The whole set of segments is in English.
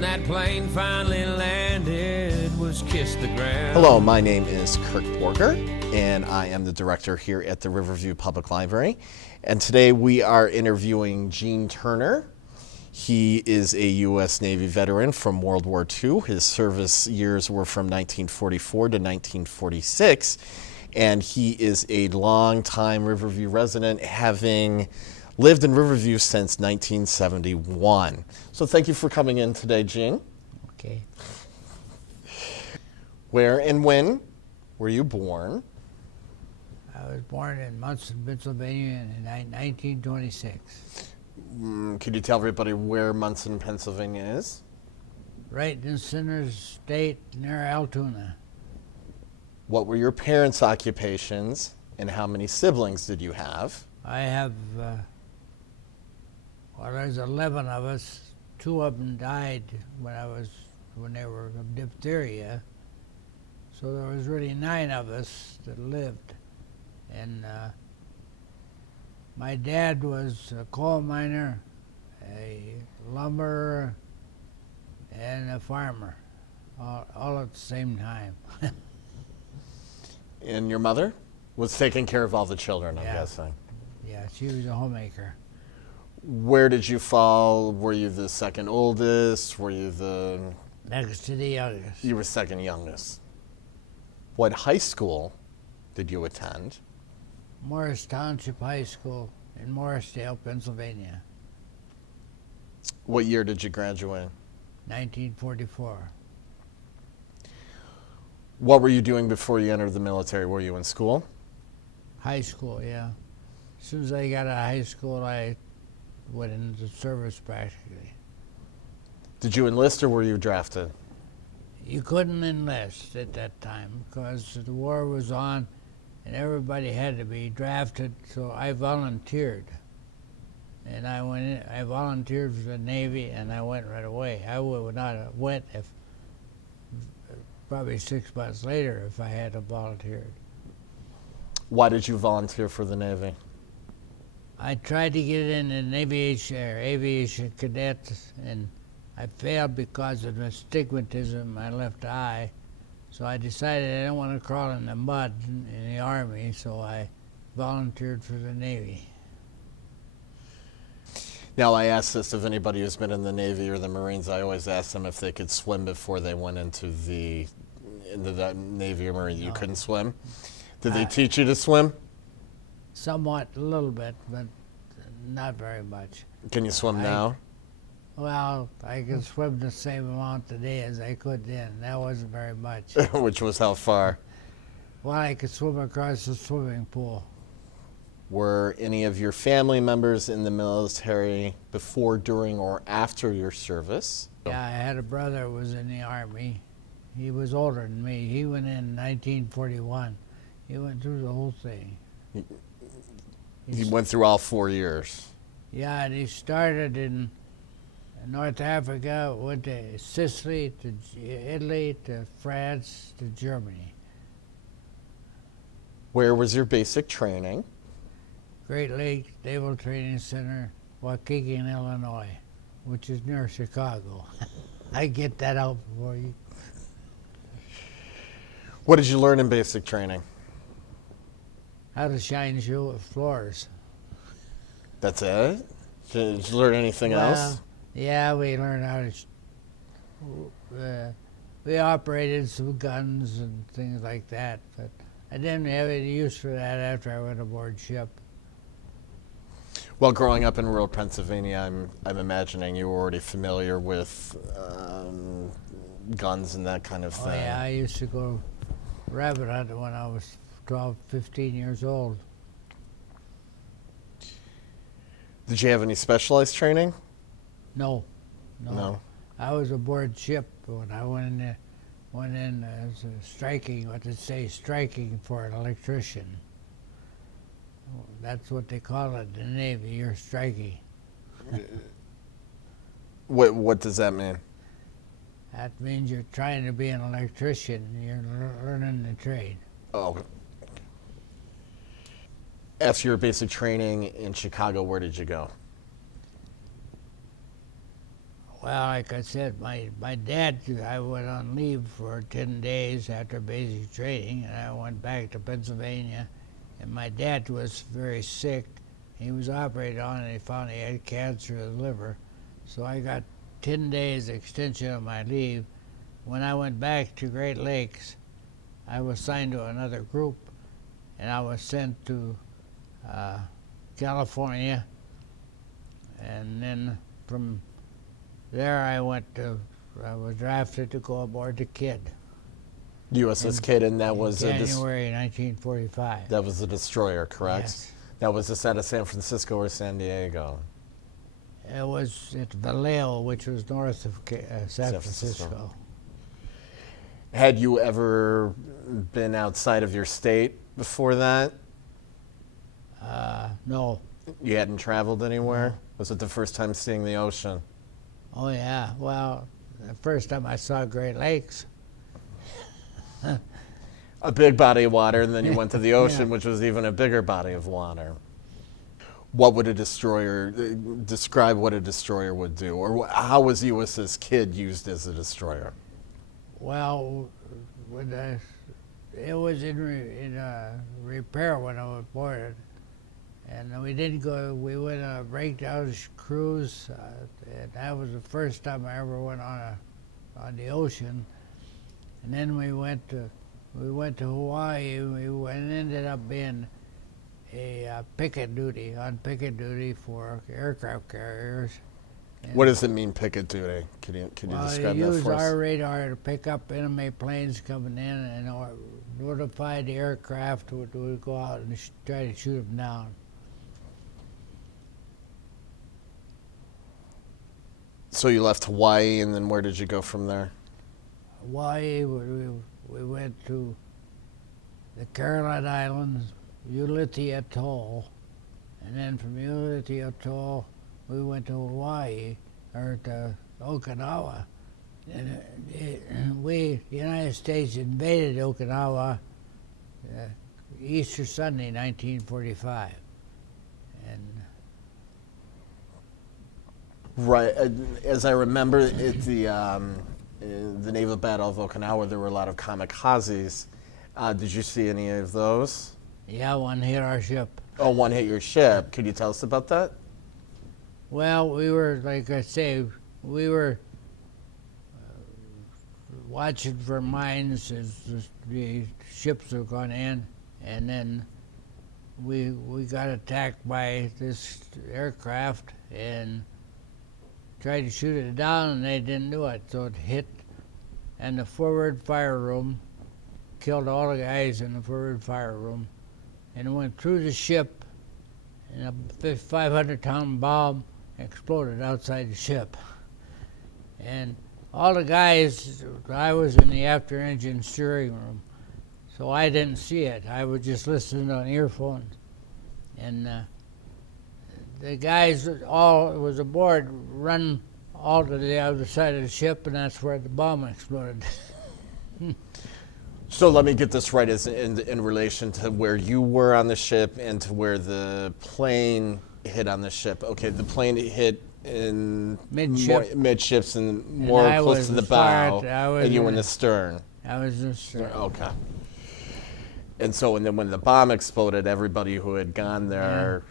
when that plane finally landed was kiss the ground. Hello, my name is Kirk Borger, and I am the director here at the Riverview Public Library. And today we are interviewing Gene Turner. He is a U.S. Navy veteran from World War II. His service years were from 1944 to 1946, and he is a longtime Riverview resident, having lived in Riverview since 1971. So thank you for coming in today, Gene. Okay. Where and when were you born? I was born in Munson, Pennsylvania in 1926. Could you tell everybody where Munson, Pennsylvania is? Right in Center's State near Altoona. What were your parents' occupations, and how many siblings did you have? I have, there's 11 of us. 2 of them died when they were of diphtheria. So there was really 9 of us that lived. And my dad was a coal miner, a lumberer, and a farmer, all at the same time. And your mother was taking care of all the children, I'm Yeah. guessing. Yeah, she was a homemaker. Where did you fall? Were you the second oldest? Were you the... Next to the youngest. You were second youngest. What high school did you attend? Morris Township High School in Morrisdale, Pennsylvania, What year did you graduate? 1944. What were you doing before you entered the military? Were you in school? High school, yeah. As soon as I got out of high school, I went into service practically. Did you enlist or were you drafted? You couldn't enlist at that time because the war was on and everybody had to be drafted, so I volunteered. And I went in, I volunteered for the Navy, and I went right away. I would not have went if, probably 6 months later, if I had volunteered. Why did you volunteer for the Navy? I tried to get in an aviation cadet, and I failed because of astigmatism in my left eye. So I decided I didn't want to crawl in the mud in the Army, so I volunteered for the Navy. Now, I ask this of anybody who's been in the Navy or the Marines. I always ask them if they could swim before they went into the Navy or Marine. You couldn't swim? Did they teach you to swim? Somewhat, a little bit, but not very much. Can you swim now? Well, I could swim the same amount today as I could then. That wasn't very much. Which was how far? Well, I could swim across the swimming pool. Were any of your family members in the military before, during, or after your service? Yeah, I had a brother who was in the Army. He was older than me. He went in 1941. He went through the whole thing. He went through all 4 years. Yeah, and he started in North Africa, went to Sicily, to Italy, to France, to Germany. Where was your basic training? Great Lakes Naval Training Center, Waukegan, Illinois, which is near Chicago. I get that out for you. What did you learn in basic training? How to shine floors. That's it? Did you learn anything else? Yeah, we learned how to, we operated some guns and things like that, but I didn't have any use for that after I went aboard ship. Well, growing up in rural Pennsylvania, I'm imagining you were already familiar with guns and that kind of thing. Oh yeah, I used to go rabbit hunting when I was 12, 15 years old. Did you have any specialized training? No. No. I was aboard ship when I went in as striking, what they say, striking for an electrician. That's what they call it in the Navy, you're striking. What does that mean? That means you're trying to be an electrician, you're learning the trade. Oh. After your basic training in Chicago, where did you go? Well, like I said, my dad, I went on leave for 10 days after basic training, and I went back to Pennsylvania. And my dad was very sick. He was operated on, and they found he had cancer of the liver. So I got 10 days extension of my leave. When I went back to Great Lakes, I was signed to another group, and I was sent to California. And then from there I was drafted to go aboard the Kid. USS Kidd, and that was January 1945. that was a destroyer, correct? Yes. That was just out of San Francisco or San Diego? It was at Vallejo, which was north of San Francisco. Had you ever been outside of your state before that? No. You hadn't traveled anywhere? Was it the first time seeing the ocean? Oh, yeah. Well, the first time I saw Great Lakes. A big body of water, and then you went to the ocean, Yeah. which was even a bigger body of water. What would describe what a destroyer would do? Or how was USS Kidd used as a destroyer? Well, it was in repair when I was boarded. And we went on a breakdown cruise, and that was the first time I ever went on the ocean. And then we went to Hawaii, and ended up being on picket duty for aircraft carriers. And What does it mean, picket duty? Can you describe you that use for us? our radar to pick up enemy planes coming in and notify the aircraft would go out and try to shoot them down. So you left Hawaii, and then where did you go from there? Hawaii, we went to the Caroline Islands, Ulithi Atoll, and then from Ulithi Atoll, we went to Hawaii, or to Okinawa. And the United States invaded Okinawa Easter Sunday, 1945. And Right. As I remember, at the naval battle of Okinawa, there were a lot of kamikazes. Did you see any of those? yeah, one hit our ship. Oh, one hit your ship. Could you tell us about that? Well, we were, like I say, we were watching for mines as the ships were going in, and then we got attacked by this aircraft and tried to shoot it down, and they didn't do it, so it hit, and the forward fire room killed all the guys in the forward fire room, and it went through the ship, and a 500-ton bomb exploded outside the ship. And all the guys, I was in the after engine steering room, so I didn't see it. I was just listening on earphones. And the guys all was aboard run all to the other side of the ship, and that's where the bomb exploded. So let me get this right, as in relation to where you were on the ship and to where the plane hit on the ship. Okay, the plane hit in midships and more close to the bow, and you were in the stern. I was in the stern. Okay. And so, and then when the bomb exploded, everybody who had gone there.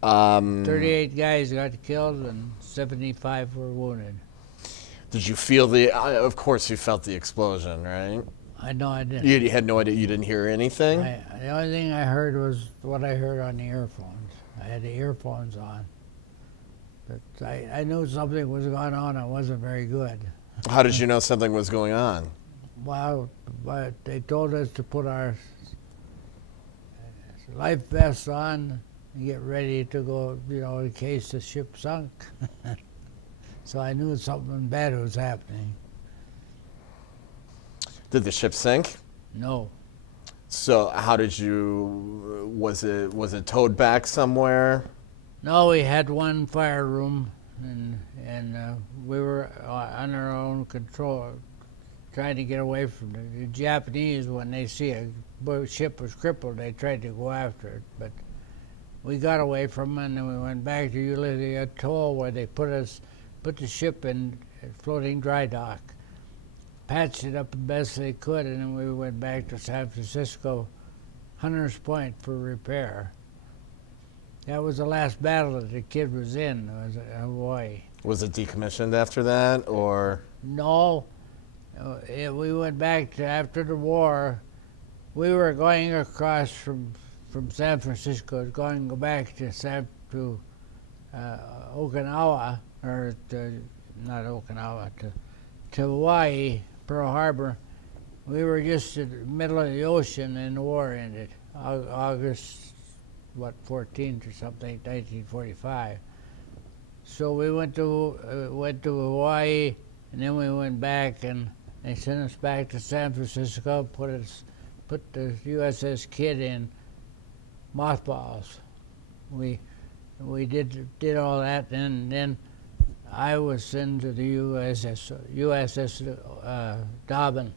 38 guys got killed and 75 were wounded. Did you feel the? Of course, you felt the explosion, right? No, I didn't. You had no idea. You didn't hear anything. The only thing I heard was what I heard on the earphones. I had the earphones on, but I knew something was going on. It wasn't very good. How did you know something was going on? Well, but they told us to put our life vests on and get ready to go, in case the ship sunk. So I knew something bad was happening. Did the ship sink? No. So how did you? Was it towed back somewhere? No, we had one fire room, and we were on our own control, trying to get away from the Japanese. When they see a ship was crippled, they tried to go after it, but we got away from them, and then we went back to Ulysses Atoll, where they put the ship in a floating dry dock, patched it up the best they could, and then we went back to San Francisco, Hunters Point, for repair. That was the last battle that the kid was in. It was in Hawaii. Was it decommissioned after that, or? No, we went back to after the war. We were going across from San Francisco, going back to Okinawa, or not Okinawa, to Hawaii, Pearl Harbor. We were just in the middle of the ocean, and the war ended. August, 14th or something, 1945. So we went to Hawaii, and then we went back, and they sent us back to San Francisco, put the USS Kidd in mothballs. We did all that, and then I was into the USS Dobbin.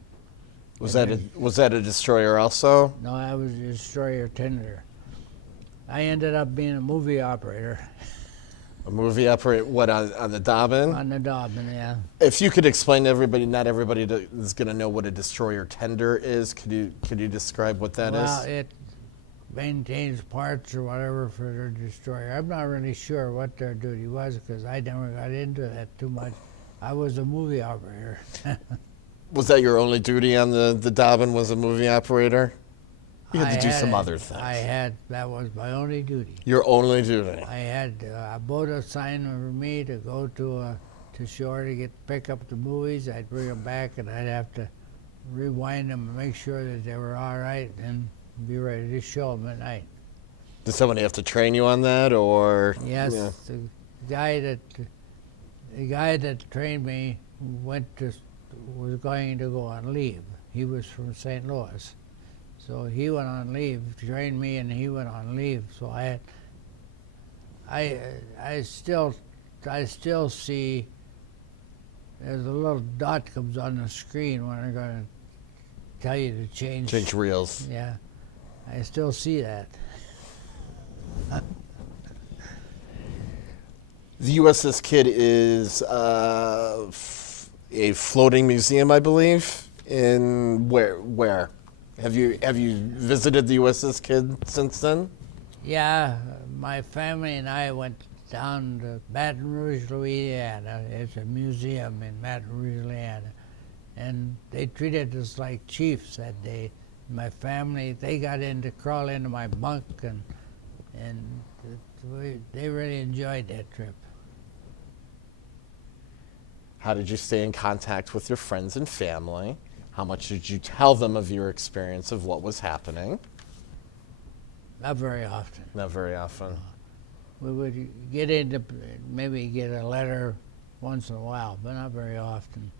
Was that a destroyer also? No, I was a destroyer tender. I ended up being a movie operator. A movie operator, what, on the Dobbin? On the Dobbin, yeah. If you could explain to everybody, not everybody is going to know what a destroyer tender is. Could you describe what that is? Well, it maintains parts or whatever for their destroyer. I'm not really sure what their duty was, because I never got into that too much. I was a movie operator. Was that your only duty on the Dobbin, was a movie operator? You had to do some other things. That was my only duty. Your only duty. I had a boat assigned for me to go to shore to pick up the movies. I'd bring them back, and I'd have to rewind them and make sure that they were all right, and be ready to show them at night. Did somebody have to train you on that, or? Yes, Yeah. the guy that trained me was going to go on leave. He was from St. Louis. So he went on leave, trained me, and he went on leave. So I still see there's a little dot comes on the screen when they're going to tell you to change reels. Yeah, I still see that. The USS Kidd is a floating museum, I believe. In where? Have you visited the USS Kidd since then? Yeah, my family and I went down to Baton Rouge, Louisiana. It's a museum in Baton Rouge, Louisiana. And they treated us like chiefs that day. My family, they got crawl into my bunk, and they really enjoyed that trip. How did you stay in contact with your friends and family? How much did you tell them of your experience of what was happening? Not very often. Not very often. We would maybe get a letter once in a while, but not very often.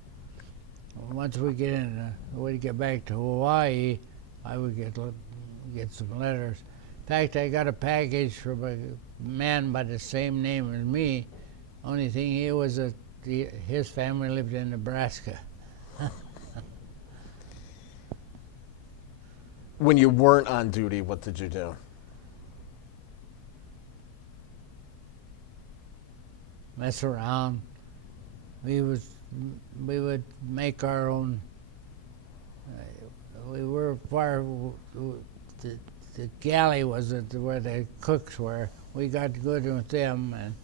Once we'd get back to Hawaii, I would get some letters. In fact, I got a package from a man by the same name as me. Only thing, his family lived in Nebraska. When you weren't on duty, what did you do? Mess around. We would make our own. We were far. The galley was where the cooks were. We got good with them, and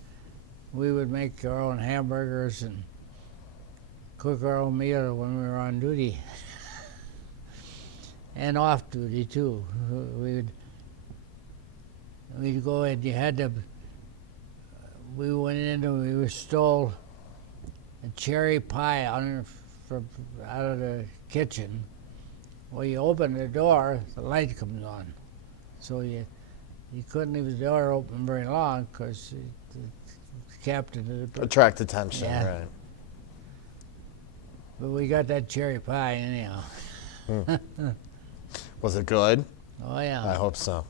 we would make our own hamburgers and cook our own meal when we were on duty. And off duty too. We'd go and we stole a cherry pie out of the kitchen. Well, you open the door, the light comes on. So you couldn't leave the door open very long, because the captain Attract attention, yeah. Right. But we got that cherry pie anyhow. Was it good? Oh yeah. I hope so.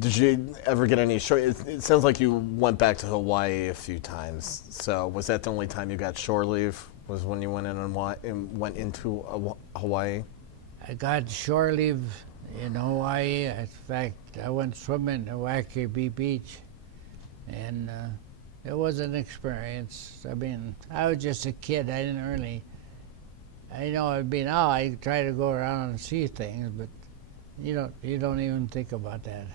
Did you ever get any shore? It sounds like you went back to Hawaii a few times. So was that the only time you got shore leave? Was when you went into Hawaii? I got shore leave in Hawaii. In fact, I went swimming at Waikiki Beach, and it was an experience. I mean, I was just a kid. I didn't really, I know it'd be now. I try to go around and see things, but you don't even think about that.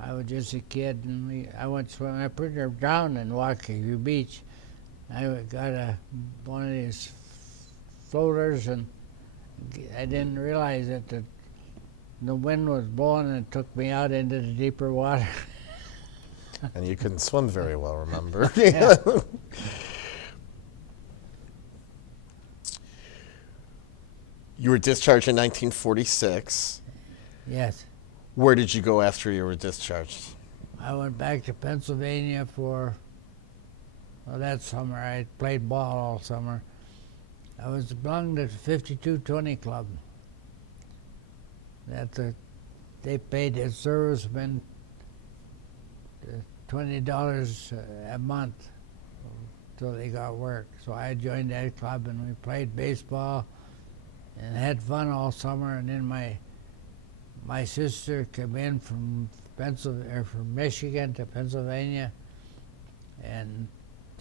I was just a kid, and I went swimming. I pretty near drowned in Waikiki Beach. I got one of these floaters, and I didn't realize that the wind was blowing and it took me out into the deeper water. And you couldn't swim very well, remember? Yeah. You were discharged in 1946. Yes. Where did you go after you were discharged? I went back to Pennsylvania for, well, that summer. I played ball all summer. I was belonged to the 5220 Club. They paid their servicemen $20 a month until they got work. So I joined that club, and we played baseball and had fun all summer. And then my sister came in from Michigan to Pennsylvania, and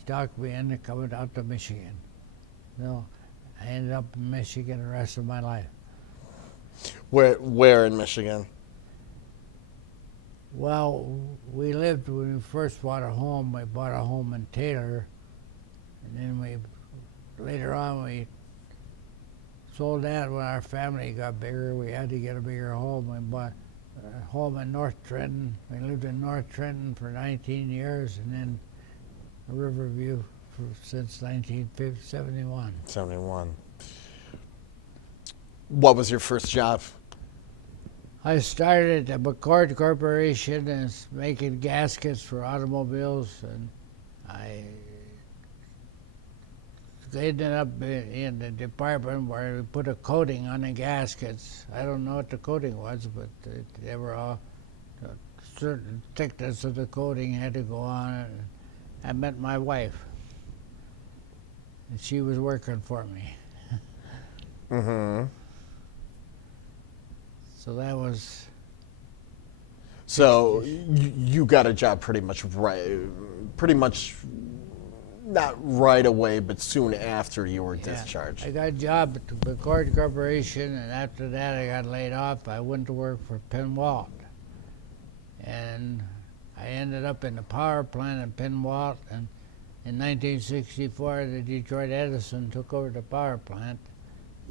talked me into coming out to Michigan. So I ended up in Michigan the rest of my life. Where in Michigan? Well, we lived, when we first bought a home, we bought a home in Taylor, and then later on we sold that. When our family got bigger, we had to get a bigger home. We bought a home in North Trenton. We lived in North Trenton for 19 years, and then Riverview since 1971. 71. What was your first job? I started at the McCord Corporation as making gaskets for automobiles, and I ended up in the department where we put a coating on the gaskets. I don't know what the coating was, but they were all a certain thickness of the coating had to go on it. I met my wife, and she was working for me. Mm-hmm. So that was... So you got a job pretty much not right away, but soon after you were discharged. I got a job at the McCord Corporation, and after that I got laid off. I went to work for Penwalt, and I ended up in the power plant at Penwalt, and in 1964 the Detroit Edison took over the power plant,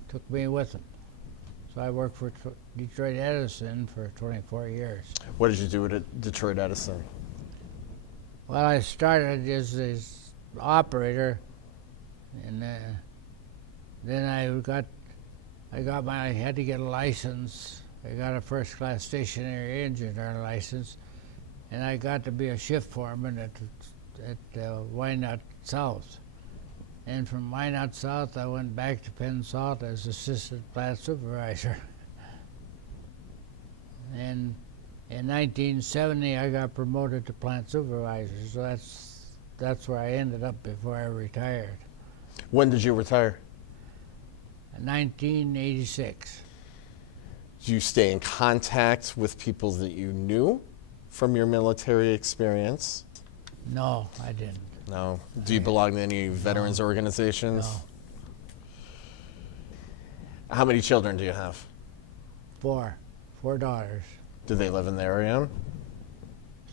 took me with them. So I worked for Detroit Edison for 24 years. What did you do at Detroit Edison? Well, I started as this operator, and then I had to get a license. I got a first-class stationary engineer license, and I got to be a shift foreman at Wynot South. And from Wynot South, I went back to Penn Salt as assistant plant supervisor. And in 1970, I got promoted to plant supervisor. So that's where I ended up before I retired. When did you retire? In 1986. Did you stay in contact with people that you knew from your military experience? No, I didn't. No. Do you belong to any veterans organizations? No. How many children do you have? Four daughters. Do they live in the area?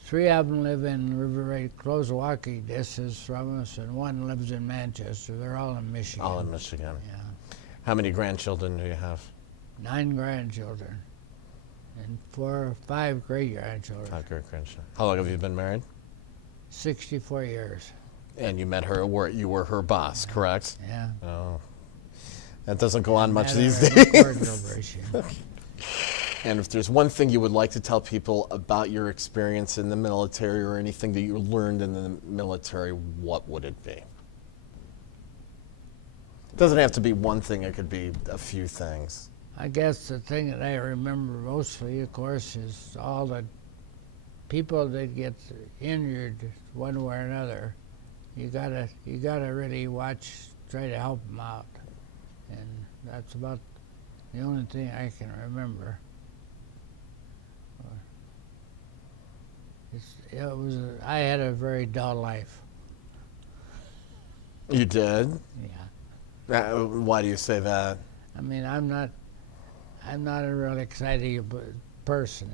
3 of them live in Riverview, close walking distance from us, and 1 lives in Manchester. They're all in Michigan. All in Michigan. Yeah. How many grandchildren do you have? 9 grandchildren and 4 or 5 great-grandchildren. 5 great-grandchildren. How long have you been married? 64 years. And you met her where you were her boss, correct? Yeah. Oh. That doesn't go on much Met these her at the days. Ford Corporation. And if there's one thing you would like to tell people about your experience in the military or anything that you learned in the military, what would it be? It doesn't have to be one thing, it could be a few things. I guess the thing that I remember mostly, of course, is all the people that get injured one way or another. You gotta really watch, try to help them out, and that's about The only thing I can remember. I had a very dull life. You did? Yeah. Why do you say that? I mean, I'm not a real exciting person.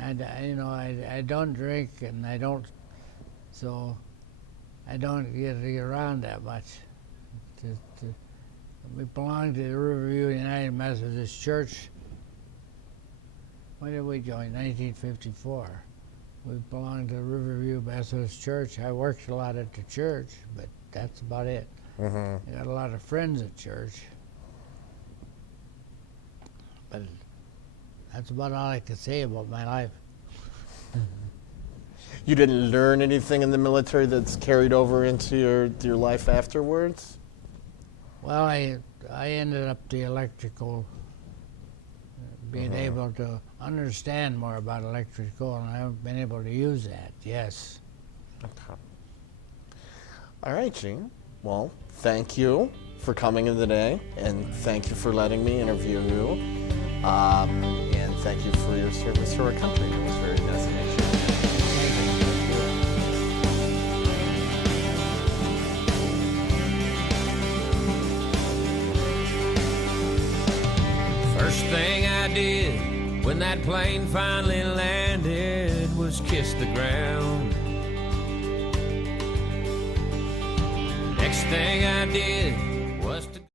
I don't drink, and so I don't get around that much. We belonged to the Riverview United Methodist Church. When did we join? 1954. We belonged to the Riverview Methodist Church. I worked a lot at the church, but that's about it. I got a lot of friends at church, but that's about all I can say about my life. You didn't learn anything in the military that's carried over into your life afterwards? Well, I ended up the electrical, being able to understand more about electrical, and I've been able to use that, yes. Okay. All right, Gene. Well, thank you for coming in today, and thank you for letting me interview you. And thank you for your service to our country. It was very nice to meet you. First thing I did when that plane finally landed was kiss the ground. Next thing I did